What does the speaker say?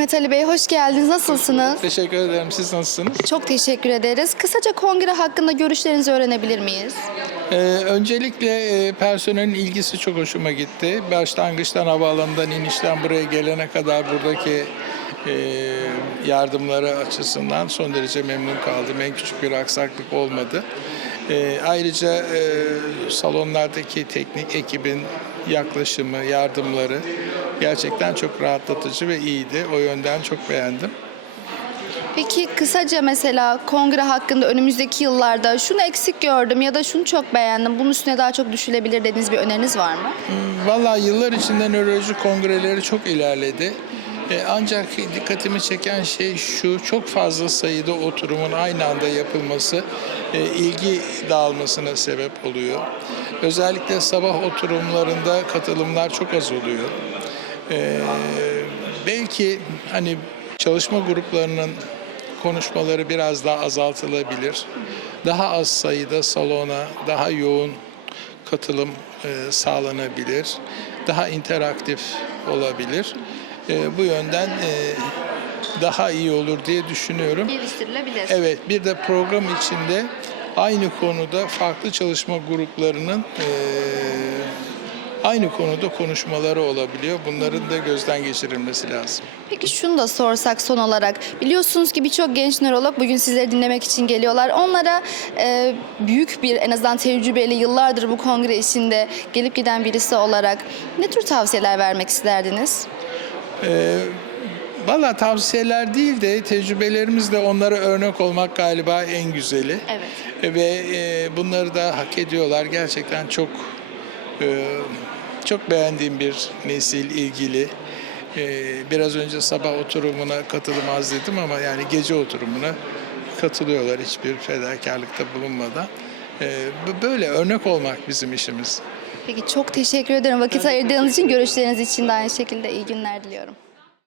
Mehmet Ali Bey hoş geldiniz. Nasılsınız? Teşekkür ederim. Siz nasılsınız? Çok teşekkür ederiz. Kısaca kongre hakkında görüşlerinizi öğrenebilir miyiz? Ee, öncelikle e, personelin ilgisi çok hoşuma gitti. Başlangıçtan havaalanından inişten buraya gelene kadar buradaki e, yardımları açısından son derece memnun kaldım. En küçük bir aksaklık olmadı. E, ayrıca e, salonlardaki teknik ekibin yaklaşımı, yardımları gerçekten çok rahatlatıcı ve iyiydi. O yönden çok beğendim. Peki kısaca mesela kongre hakkında önümüzdeki yıllarda şunu eksik gördüm ya da şunu çok beğendim, bunun üstüne daha çok düşülebilir dediğiniz bir öneriniz var mı? Vallahi yıllar içinde nöroloji kongreleri çok ilerledi. E, ancak dikkatimi çeken şey şu, çok fazla sayıda oturumun aynı anda yapılması e, ilgi dağılmasına sebep oluyor. Özellikle sabah oturumlarında katılımlar çok az oluyor. E, belki hani çalışma gruplarının konuşmaları biraz daha azaltılabilir. Daha az sayıda salona, daha yoğun katılım e, sağlanabilir. Daha interaktif olabilir. E, bu yönden e, daha iyi olur diye düşünüyorum. Geliştirilebilir. Evet, bir de program içinde aynı konuda farklı çalışma gruplarının e, aynı konuda konuşmaları olabiliyor. Bunların da gözden geçirilmesi lazım. Peki şunu da sorsak son olarak. Biliyorsunuz ki birçok genç nörolog bugün sizleri dinlemek için geliyorlar. Onlara e, büyük bir en azından tecrübeli yıllardır bu kongre işinde gelip giden birisi olarak ne tür tavsiyeler vermek isterdiniz? Ee, Valla tavsiyeler değil de tecrübelerimizle onlara örnek olmak galiba en güzeli. Evet. Ve e, bunları da hak ediyorlar. Gerçekten çok çok beğendiğim bir nesil, ilgili. E, biraz önce sabah oturumuna katılım az dedim ama yani gece oturumuna katılıyorlar hiçbir fedakarlıkta bulunmadan. E, bu- böyle örnek olmak bizim işimiz. Peki çok teşekkür ederim vakit ayırdığınız için, görüşleriniz için de aynı şekilde iyi günler diliyorum.